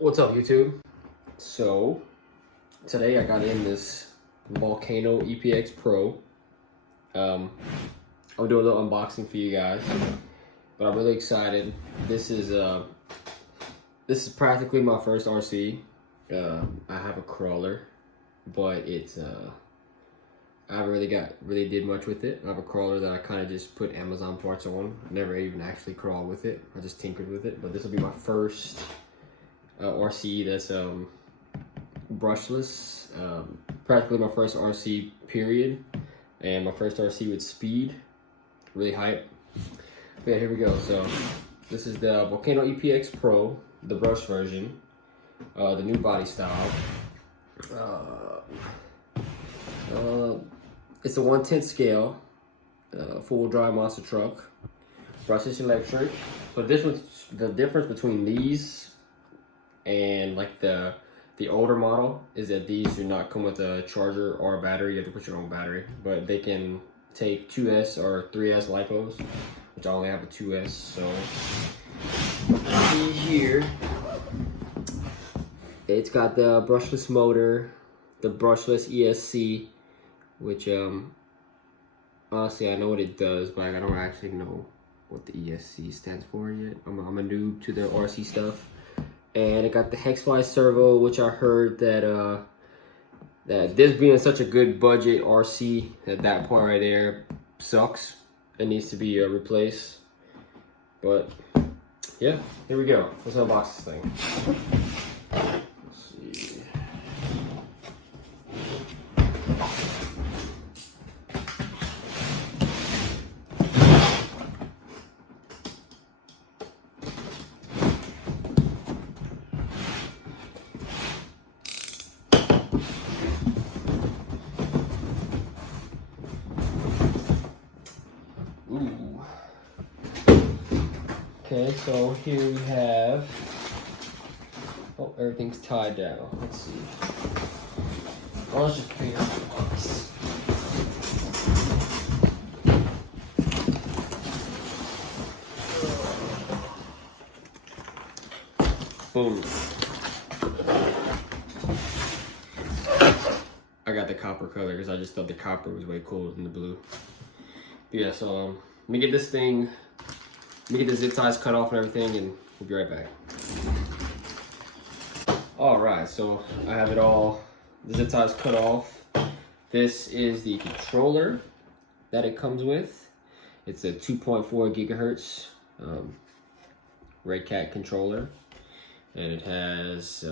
What's up, YouTube? So today I got in this Volcano EPX Pro. I'm doing a little unboxing for you guys, but I'm really excited. This is practically my first RC. I have a crawler, but it's I haven't really did much with it. I have a crawler that I kind of just put Amazon parts on. I never even actually crawled with it. I just tinkered with it. But this will be my first RC that's brushless. Practically my first RC period, and my first RC with speed. Really hype. But yeah, here we go. So this is the Volcano EPX Pro, the brush version, the new body style. It's a 1/10 scale, full drive monster truck, brushless electric. But the difference between these and like the older model is that these do not come with a charger or a battery. You have to put your own battery, but they can take 2S or 3S lipos, which I only have a 2S. So see here, it's got the brushless motor, the brushless ESC, which honestly I know what it does, but I don't actually know what the ESC stands for yet. I'm a noob to the RC stuff. And it got the Hexfly servo, which I heard that that this being such a good budget RC, that part right there sucks. It needs to be replaced. But yeah, here we go. Let's unbox this thing. Let's see. Ooh. Okay, so here we have, oh, everything's tied down. Let's see. Oh, let's just put it in the box. Boom. I got the copper color because I just thought the copper was way cooler than the blue. Yeah, so let me get this thing, let me get the zip ties cut off and everything, and we'll be right back. All right, so I have it all, the zip ties cut off. This is the controller that it comes with. It's a 2.4 gigahertz Redcat controller, and it has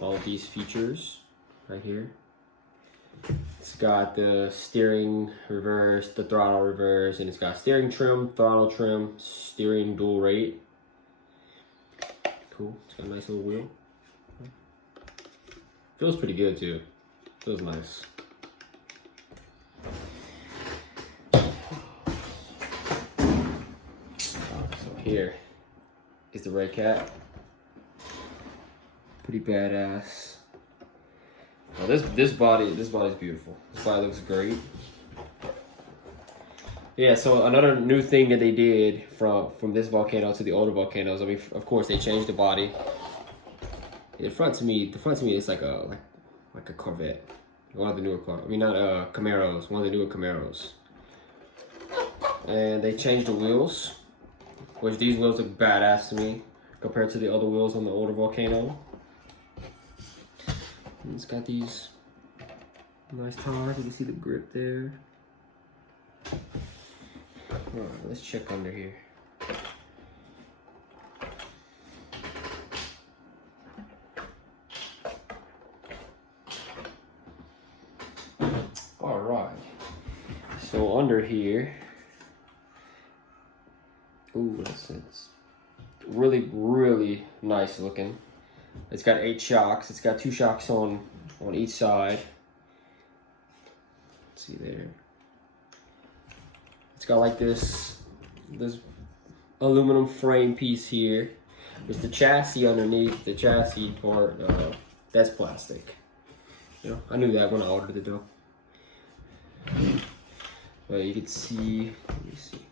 all of these features right here. It's got the steering reverse, the throttle reverse, and it's got steering trim, throttle trim, steering dual rate. Cool. It's got a nice little wheel. Feels pretty good too. Feels nice. So here is the Redcat. Pretty badass. Now this body's beautiful. This body looks great. Yeah, so another new thing that they did from this Volcano to the older Volcanoes, I mean, of course they changed the body. The front to me is like a Corvette. One of the newer cars. I mean, not Camaros, one of the newer Camaros. And they changed the wheels, which these wheels look badass to me compared to the other wheels on the older Volcano. And it's got these nice tires. You can see the grip there. All right, let's check under here. All right. So under here, ooh, it's really nice looking. It's got 8 shocks. It's got 2 shocks on each side. Let's see there. It's got like this aluminum frame piece here. There's the chassis underneath. The chassis part, that's plastic. You know, I knew that when I ordered it though. But you can see, let me see.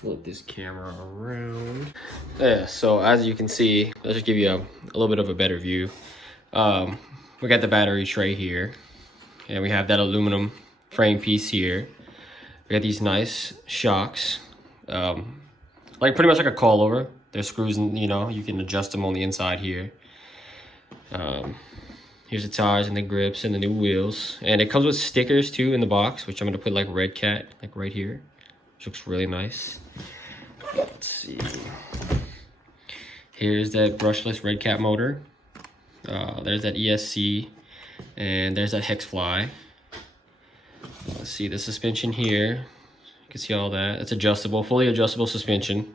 Flip this camera around. Yeah, so as you can see, let's just give you a little bit of a better view. We got the battery tray here, and we have that aluminum frame piece here. We got these nice shocks, like pretty much like a coilover. There's screws, and you can adjust them on the inside here. Here's the tires and the grips and the new wheels, and it comes with stickers too in the box, which I'm gonna put like Redcat, like right here, which looks really nice. Let's see. Here's that brushless Redcat motor. There's that ESC, and there's that hex fly. Let's see the suspension here. You can see all that. It's adjustable, fully adjustable suspension.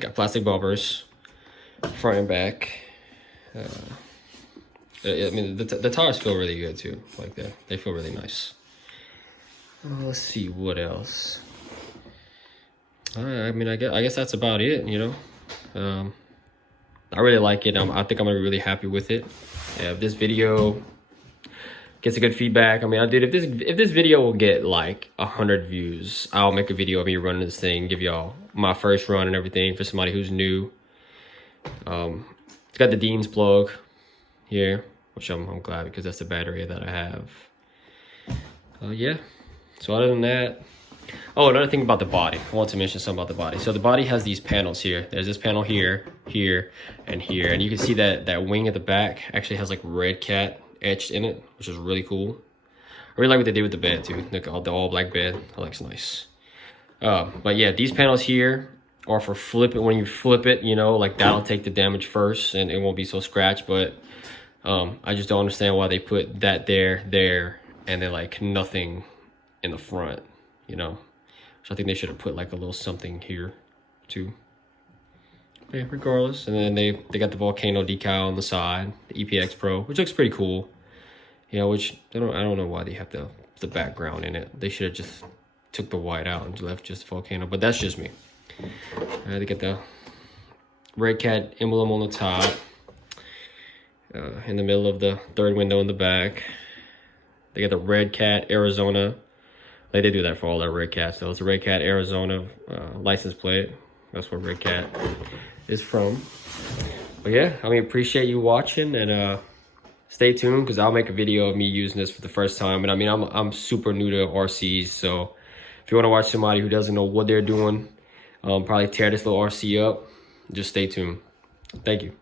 Got plastic bumpers, front and back. I mean, the tires feel really good too. Like they feel really nice. Let's see what else. I mean, I guess that's about it, I really like it. I think I'm gonna be really happy with it. Yeah, if this video gets a good feedback, I mean, dude, if this video will get like 100 views, I'll make a video of me running this thing, give y'all my first run and everything for somebody who's new. It's got the Dean's plug here, which I'm glad, because that's the battery that I have. Yeah. So other than that, oh, another thing about the body. I want to mention something about the body. So the body has these panels here. There's this panel here, here, and here. And you can see that wing at the back actually has like Redcat etched in it, which is really cool. I really like what they did with the bed too. Like the all black bed. That looks nice. But yeah, these panels here are for flip it. When you flip it, like that'll take the damage first and it won't be so scratched. But I just don't understand why they put that there, and then like nothing in the front, So I think they should have put like a little something here too. Okay, regardless. And then they got the Volcano decal on the side, the EPX Pro, which looks pretty cool. Which I don't know why they have the background in it. They should have just took the white out and left just Volcano, but that's just me. They got the Redcat emblem on the top, in the middle of the third window in the back. They got the Redcat Arizona. Like they do that for all their Redcats. So it's a Redcat Arizona license plate. That's where Redcat is from. But yeah, I mean, appreciate you watching, and stay tuned, because I'll make a video of me using this for the first time. And I mean, I'm super new to RCs, so if you want to watch somebody who doesn't know what they're doing, probably tear this little RC up, just stay tuned. Thank you.